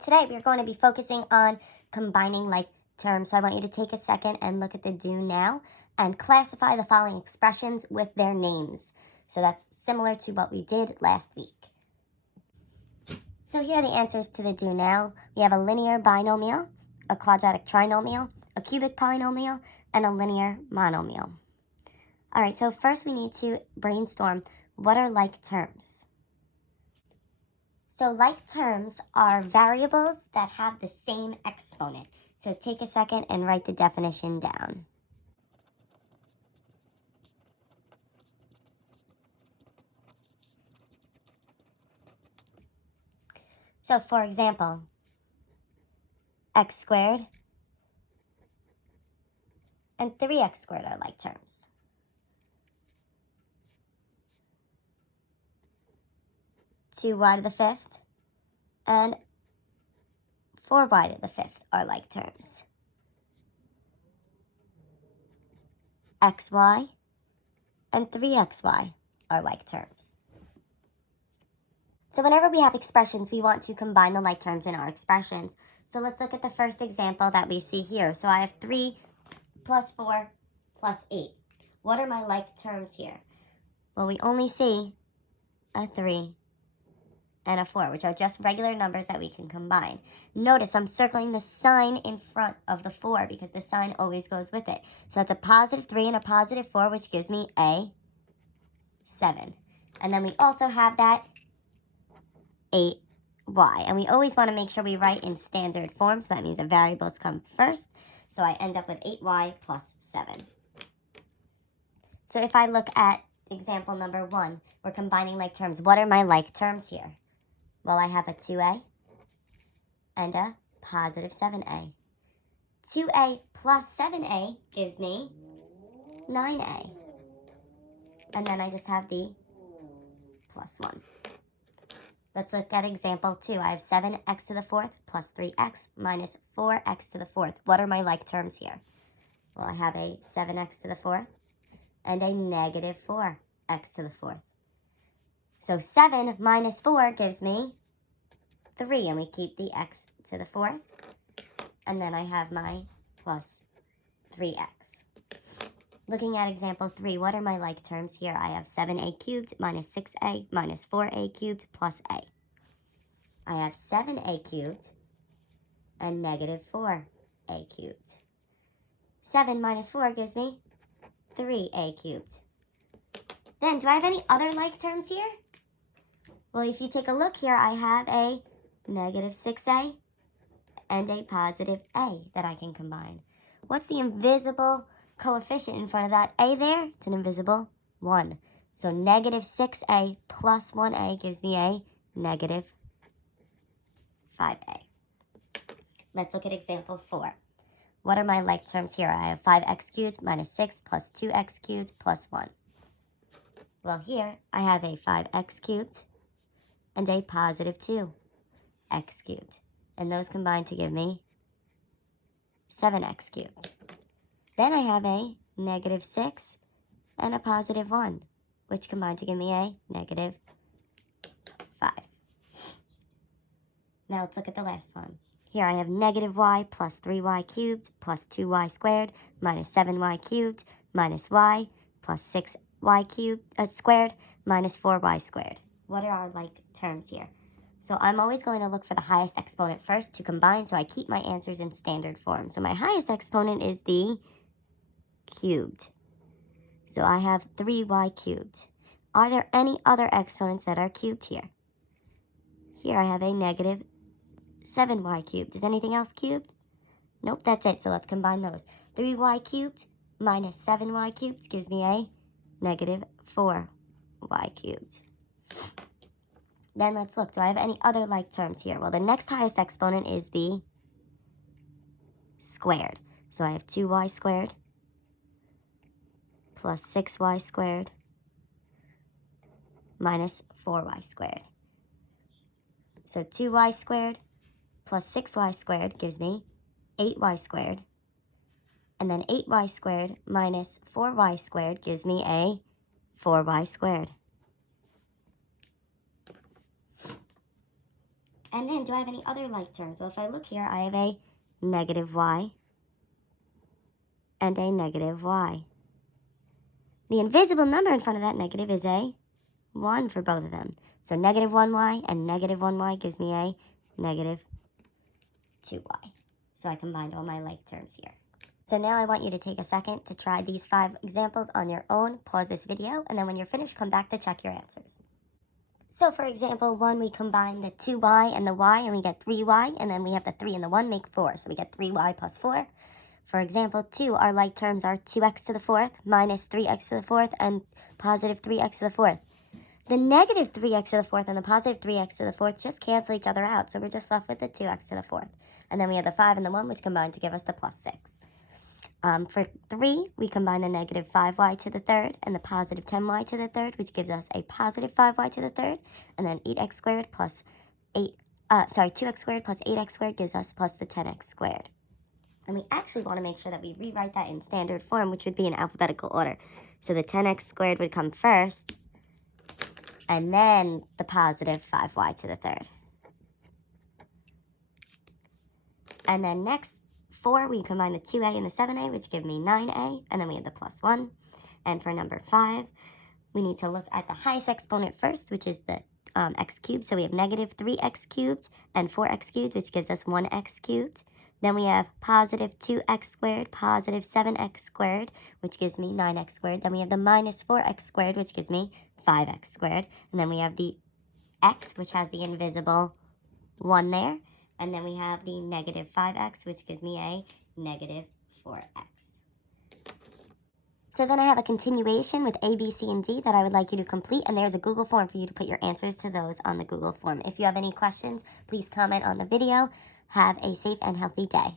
today we're going to be focusing on combining like terms. So I want you to take a second and look at the do now and classify the following expressions with their names. So that's similar to what we did last week. So here are the answers to the do now. We have a linear binomial, a quadratic trinomial, a cubic polynomial, and a linear monomial. All right, so first we need to brainstorm what are like terms. So like terms are variables that have the same exponent. So take a second and write the definition down. So for example, x squared and 3x squared are like terms. Two y to the fifth and 4y to the fifth are like terms. Xy and 3xy are like terms. So whenever we have expressions, we want to combine the like terms in our expressions. So let's look at the first example that we see here. So I have 3 plus 4 plus 8. What are my like terms here? Well, we only see a 3 and a 4, which are just regular numbers that we can combine. Notice I'm circling the sign in front of the 4 because the sign always goes with it. So that's a positive 3 and a positive 4, which gives me a 7. And then we also have that 8y. And we always want to make sure we write in standard form, so that means the variables come first. So I end up with 8y plus 7. So if I look at example number 1, we're combining like terms. What are my like terms here? Well, I have a 2a and a positive 7a. 2a plus 7a gives me 9a. And then I just have the plus 1. Let's look at example 2. I have 7x to the 4th plus 3x minus 4x to the 4th. What are my like terms here? Well, I have a 7x to the 4th and a negative 4x to the 4th. So 7 minus 4 gives me 3, and we keep the x to the 4th. And then I have my plus 3x. Looking at example 3, what are my like terms here? I have 7a cubed minus 6a minus 4a cubed plus a. I have 7a cubed and negative 4a cubed. 7 minus 4 gives me 3a cubed. Then, do I have any other like terms here? Well, if you take a look here, I have a negative 6a and a positive a that I can combine. What's the invisible coefficient in front of that a there? It's an invisible 1. So negative 6a plus 1a gives me a negative 5a. Let's look at example 4. What are my like terms here? I have 5x cubed minus 6 plus 2x cubed plus 1. Well, here I have a 5x cubed and a positive 2x cubed. And those combine to give me 7x cubed. Then I have a negative 6 and a positive 1, which combine to give me a negative 5. Now let's look at the last one. Here I have negative y plus 3y cubed plus 2y squared minus 7y cubed minus y plus 6y cubed squared minus 4y squared. What are our like terms here? So I'm always going to look for the highest exponent first to combine, so I keep my answers in standard form. So my highest exponent is the cubed. So I have 3y cubed. Are there any other exponents that are cubed here? Here I have a negative 7y cubed. Is anything else cubed? Nope, that's it. So let's combine those. 3y cubed minus 7y cubed gives me a negative 4y cubed. Then let's look. Do I have any other like terms here? Well, the next highest exponent is the squared. So I have 2y squared plus 6y squared minus 4y squared. So 2y squared plus 6y squared gives me 8y squared. And then 8y squared minus 4y squared gives me a 4y squared. And then, do I have any other like terms? Well, if I look here, I have a negative y and a negative y. The invisible number in front of that negative is a 1 for both of them. So negative 1y and negative 1y gives me a negative 2y. So I combined all my like terms here. So now I want you to take a second to try these 5 examples on your own. Pause this video, and then when you're finished, come back to check your answers. So for example 1, we combine the 2y and the y, and we get 3y, and then we have the 3 and the 1 make 4. So we get 3y plus 4. For example 2, our like terms are 2x to the 4th minus 3x to the 4th and positive 3x to the 4th. The negative 3x to the 4th and the positive 3x to the 4th just cancel each other out, so we're just left with the 2x to the 4th. And then we have the 5 and the 1, which combine to give us the plus 6. For 3, we combine the negative 5y to the 3rd and the positive 10y to the 3rd, which gives us a positive 5y to the 3rd, and then 8x squared plus 2x squared plus 8x squared gives us plus the 10x squared. And we actually want to make sure that we rewrite that in standard form, which would be in alphabetical order. So the 10x squared would come first, and then the positive 5y to the 3rd. And then next, 4, we combine the 2a and the 7a, which give me 9a, and then we have the plus 1. And for number 5, we need to look at the highest exponent first, which is the x cubed. So we have negative 3x cubed and 4x cubed, which gives us 1x cubed. Then we have positive 2x squared, positive 7x squared, which gives me 9x squared. Then we have the minus 4x squared, which gives me 5x squared. And then we have the x, which has the invisible 1 there. And then we have the negative 5x, which gives me a negative 4x. So then I have a continuation with A, B, C, and D that I would like you to complete, and there's a Google form for you to put your answers to those on the Google form. If you have any questions, please comment on the video. Have a safe and healthy day.